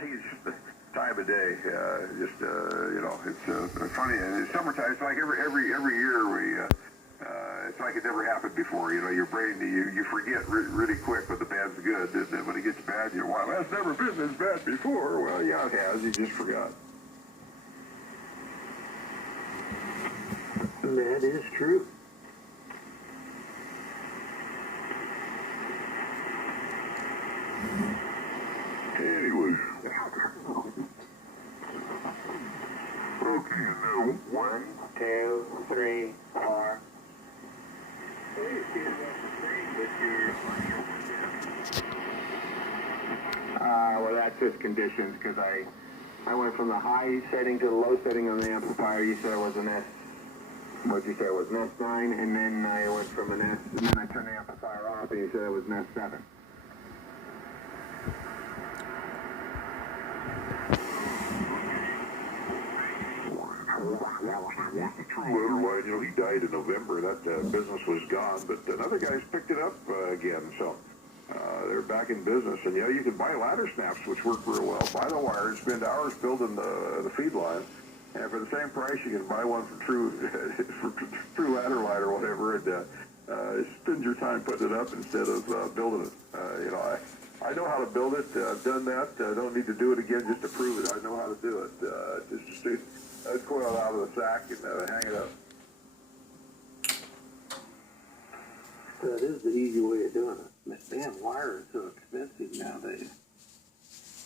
He's just the time of day. You know, it's funny. And it's summertime. It's like every year we. It's like it never happened before. You know, your brain you forget really quick when the band's good, and then when it gets bad, you're wow, that's never been this bad before. Well, yeah, it has. You just forgot. That is true. Anyway. Okay, now 1, 2, 3, 4. Well, that's just conditions, because I went from the high setting to the low setting on the amplifier. You said it was an S. What'd you say? It was an S9, and then I went from an S, and then I turned the amplifier off, and you said it was an S7. Well, you know, he died in November. That business was gone, but another guy's picked it up again. So they're back in business. And yeah, you can buy ladder snaps, which work real well. Buy the wires, spend hours building the feed line, and for the same price, you can buy one from True Ladder Light or whatever, and spend your time putting it up instead of building it. You know, I know how to build it. I've done that. I don't need to do it again just to prove it. I know how to do it. Just coil out of the sack and hang it up. That is the easy way of doing it. Damn, wire is so expensive nowadays.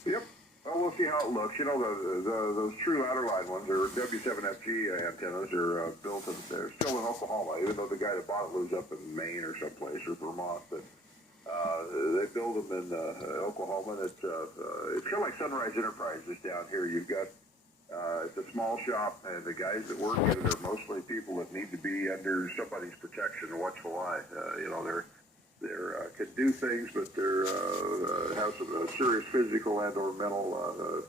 Yep. Well, we'll see how it looks. You know, those True Ladder Line ones, or W7FG antennas, are built in, they're still in Oklahoma, even though the guy that bought it lives up in Maine or someplace, or Vermont. But they build them in Oklahoma, and it's kind of like Sunrise Enterprises down here. You've got it's a small shop, and the guys that work in it are mostly people that need to be under somebody's protection or watchful eye. You know, they're can do things, but they're have some serious physical and or mental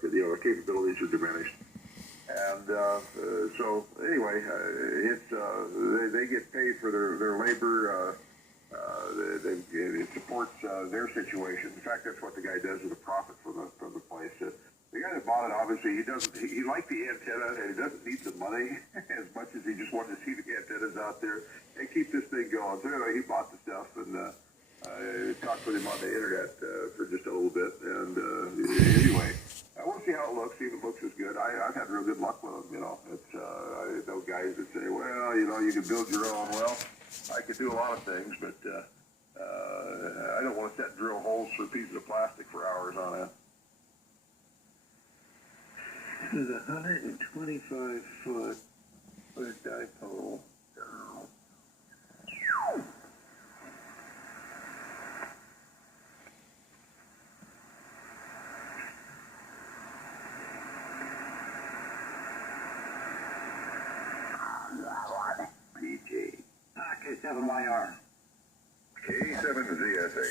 you know, capabilities are diminished. And so anyway, they get paid for their labor. It supports their situation. In fact, that's what the guy does with the profit from the place. The guy that bought it, obviously, he liked the antenna, and he doesn't need the money as much as he just wanted to see the antennas out there and keep this thing going. So anyway, he bought the stuff, and I talked with him on the internet for just a little bit. And anyway, we'll see how it looks, see if it looks as good. I've had real good luck with them, you know. I know guys that say, well, you know, you can build your own. Well, I could do a lot of things, but I don't want to set and drill holes for pieces of plastic for hours on end. This is a 125-foot dipole. PG. K7YR. K7ZSA.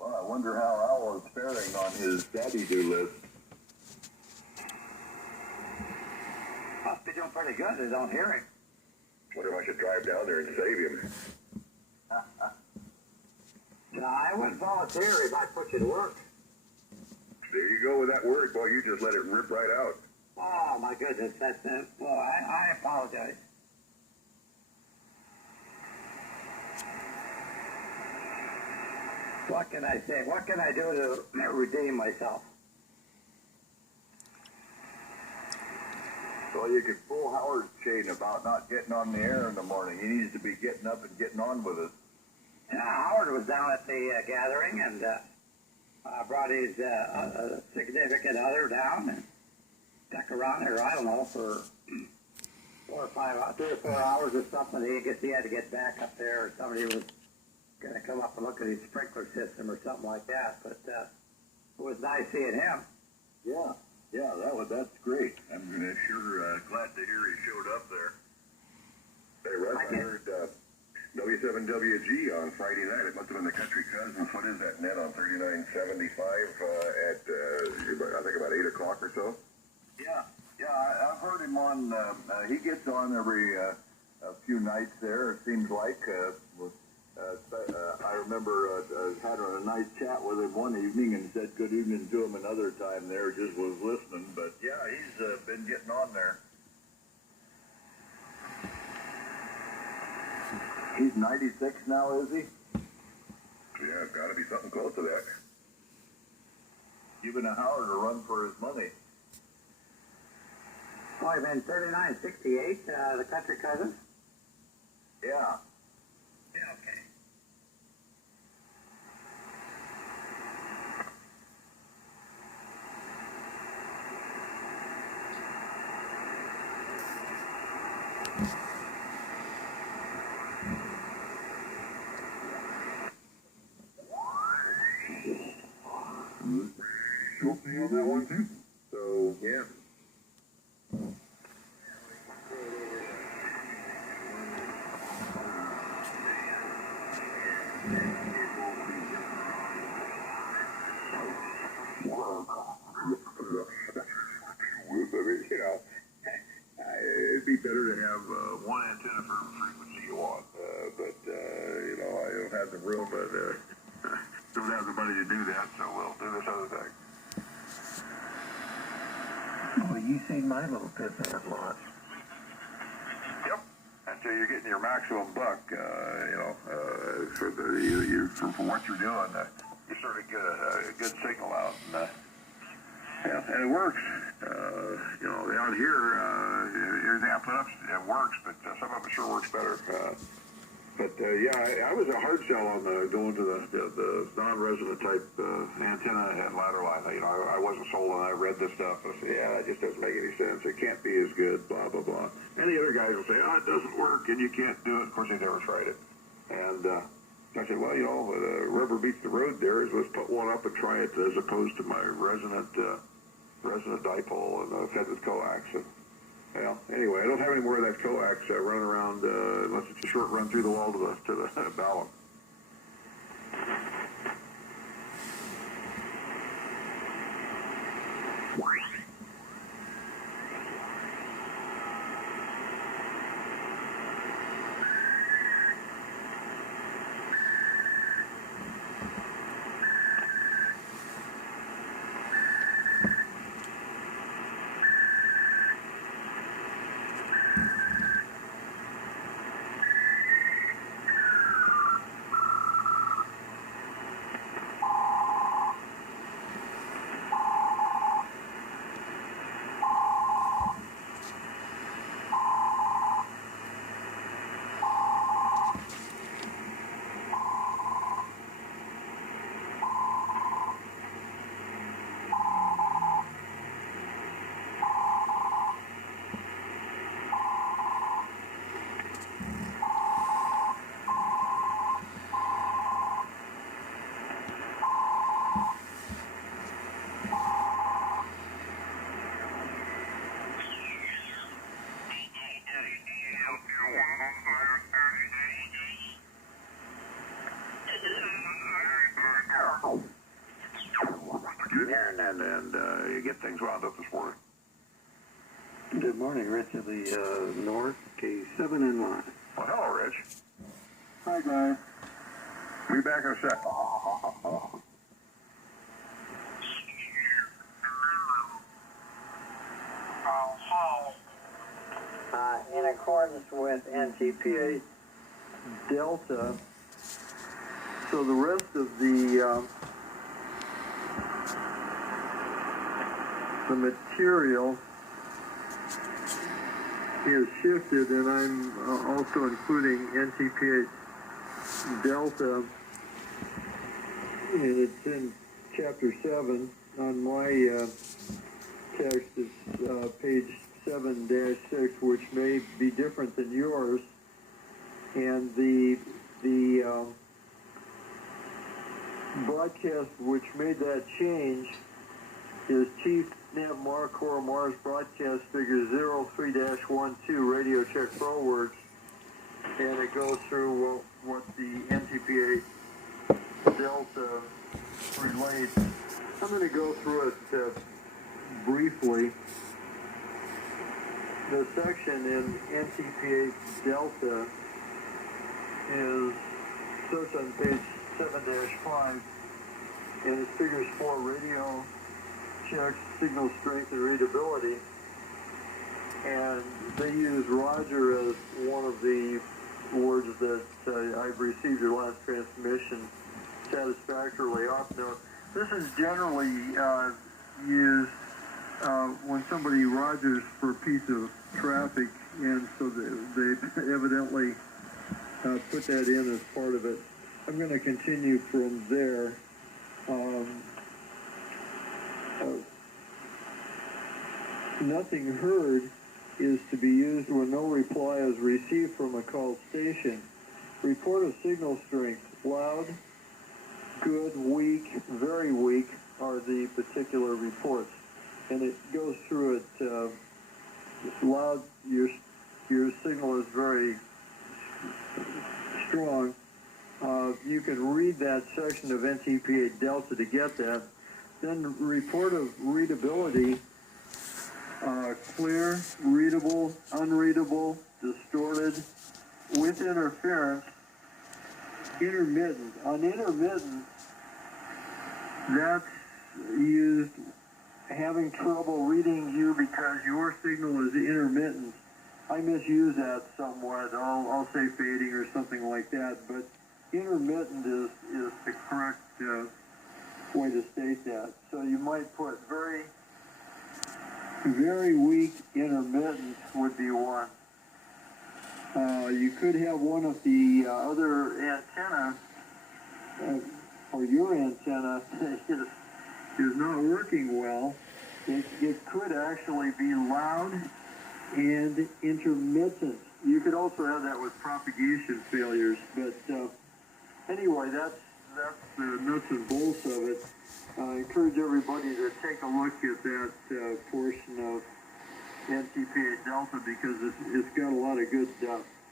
Well, I wonder how Al is faring on his daddy-do list. Must be doing pretty good. They don't hear him. Wonder if I should drive down there and save him. No, I wouldn't volunteer. He might put you to work. There you go with that word. Boy, you just let it rip right out. Oh, my goodness. That's it. Well, I apologize. What can I say? What can I do to redeem myself? Well, you could pull Howard's chain about not getting on the air in the morning. He needs to be getting up and getting on with it. Yeah, Howard was down at the gathering and brought his significant other down and stuck around there, I don't know, for 3 or 4 hours or something. I guess he had to get back up there, or somebody was going to come up and look at his sprinkler system or something like that. But it was nice seeing him. Yeah, that's great. I'm sure glad to hear he showed up there. Hey, Russ, I heard W7WG on Friday night. It must have been the Country Cousins. What is that net on 3975 at, I think about 8 o'clock or so? Yeah, I've heard him on, he gets on every a few nights there, it seems like, with I remember having a nice chat with him one evening and said good evening to him another time there, just was listening. But yeah, he's been getting on there. He's 96 now, is he? Yeah, it's got to be something close to that. Giving a Howard a run for his money. Oh, I've been 39, 68, the country cousin. Yeah. Yeah, okay. Guilty on that one too. So yeah. I mean, you know, it'd be better to have one antenna for every frequency you want, but you know, I don't have the room, but don't have the money to do that, so we'll do this other thing. Well, you seen my little business lot. Yep. Until you're getting your maximum buck, you know, for for what you're doing, you sort of get a good signal out, and yeah, and it works. You know, out here, everything I put up, it works, but some of it sure works better. Yeah, I was a hard sell on going to the non-resident type antenna and ladder line. You know, I wasn't sold, and I read this stuff. I said, yeah, it just doesn't make any sense. It can't be as good, blah, blah, blah. And the other guys will say, oh, it doesn't work, and you can't do it. Of course, they never tried it. And I said, well, you know, rubber beats the road there. Let's put one up and try it as opposed to my resonant dipole and fed with coax. And, well, anyway, I don't have any more of that coax running around unless it's a short run through the wall to the ballon. And you get things wound up this morning. Good morning, Rich of the North, K7NY. Well, hello, Rich. Hi, guys. Be back in a sec. In accordance with NTPA Delta, so the rest of the material is shifted, and I'm also including NTPA Delta, and it's in Chapter 7 on my text. It's page 7-6, which may be different than yours, and the broadcast which made that change is Chief Nav Marcor Mars broadcast figure 03-12 radio check forward, and it goes through what the NTPA Delta relates. I'm going to go through it briefly. The section in NTPA Delta is starts on page 7-5, and it figures 4 radio checks, signal strength, and readability. And they use Roger as one of the words that I've received your last transmission satisfactorily off. Now, this is generally used when somebody Rogers for a piece of traffic, and so they evidently put that in as part of it. I'm going to continue from there. Nothing heard is to be used when no reply is received from a called station. Report of signal strength: loud, good, weak, very weak are the particular reports. And it goes through it. Loud, your signal is very strong. You can read that section of NTPA Delta to get that. Then report of readability: clear, readable, unreadable, distorted, with interference, intermittent. On intermittent, that's used having trouble reading you because your signal is intermittent. I misuse that somewhat. I'll say fading or something like that, but intermittent is the correct way to state that. So you might put very, very weak intermittent would be one. You could have one of the other antenna, or your antenna is not working well. It could actually be loud and intermittent. You could also have that with propagation failures, but anyway, that's the nuts and bolts of it. I encourage everybody to take a look at that portion of NTPA Delta because it's got a lot of good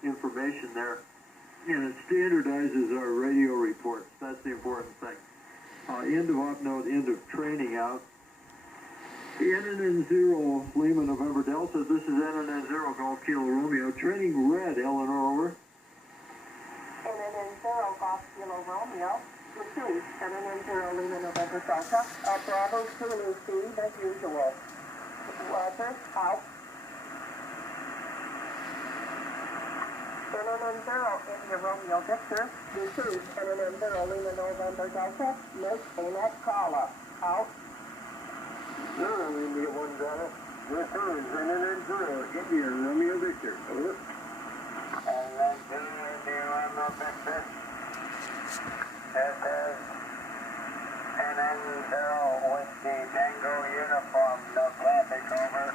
information there, and it standardizes our radio reports. That's the important thing. End of op note, end of training out. NNN0 Lima November Delta. This is NNN0 Golf Kilo Romeo. Training red, Eleanor, over. NNN0 Golf Kilo Romeo. Receive NNN0 Lima November Delta. Bravo Zulu feed as usual. Roger, out. NNN0 India Romeo Victor. Receive NNN0 Lima November Delta. Miss ANET caller. Out. No, India 1 Delta. This is NNN0 India Romeo Victor. Over. NNN0 India Romeo Victor. This is NN0 with the Tango uniform. No traffic, over.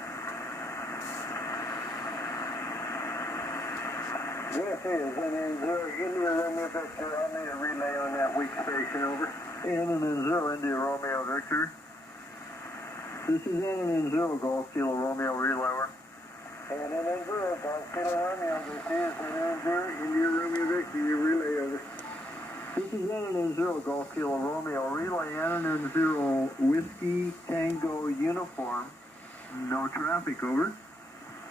This is NN0 India Romeo Victor. I'll need a relay on that weak station, over. NN0 India Romeo Victor. This is NN0 Golf Kilo Romeo Relayer. NN0 Golf Kilo Romeo. This is NN0 India Romeo Victor. Your relay, over. This is NN0 Golf Kilo Romeo. Relay NN0 Whiskey Tango Uniform. No traffic, over.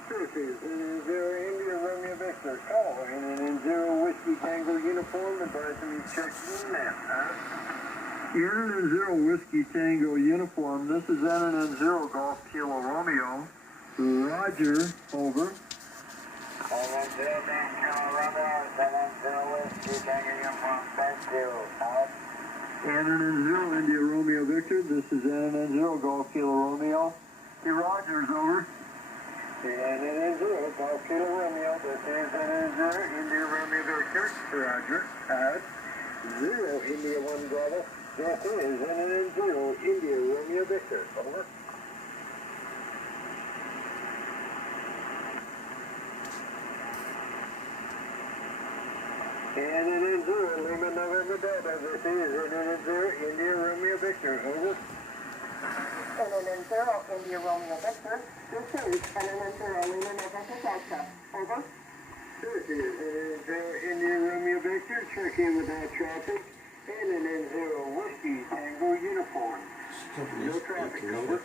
This is NN0 India Romeo Victor. Call NN0 Whiskey Tango Uniform. Advising me check in now. NN0 Whiskey Tango Uniform. This is NN0 Golf Kilo Romeo. Roger, over. NN0 Tango Romeo, NN0 Whiskey Tango uniform. Thank you. Out. NN0 India Romeo Victor. This is NN0 Golf Kilo Romeo. Hey, Rogers, over. NN0 Golf Kilo Romeo. This is NN0 India Romeo Victor. Roger. Out. 0 India 1 Bravo. This is NN0 India Romeo Victor. Over. NN0 Lima November Delta. This is NN0 India Romeo Victor. Over. NNN0 India Romeo Victor. This is NNN0 Lima November Delta. Over. This is NN0 India Romeo Victor. Check in without traffic. NNN0 Whiskey Tango Uniform. No traffic, over.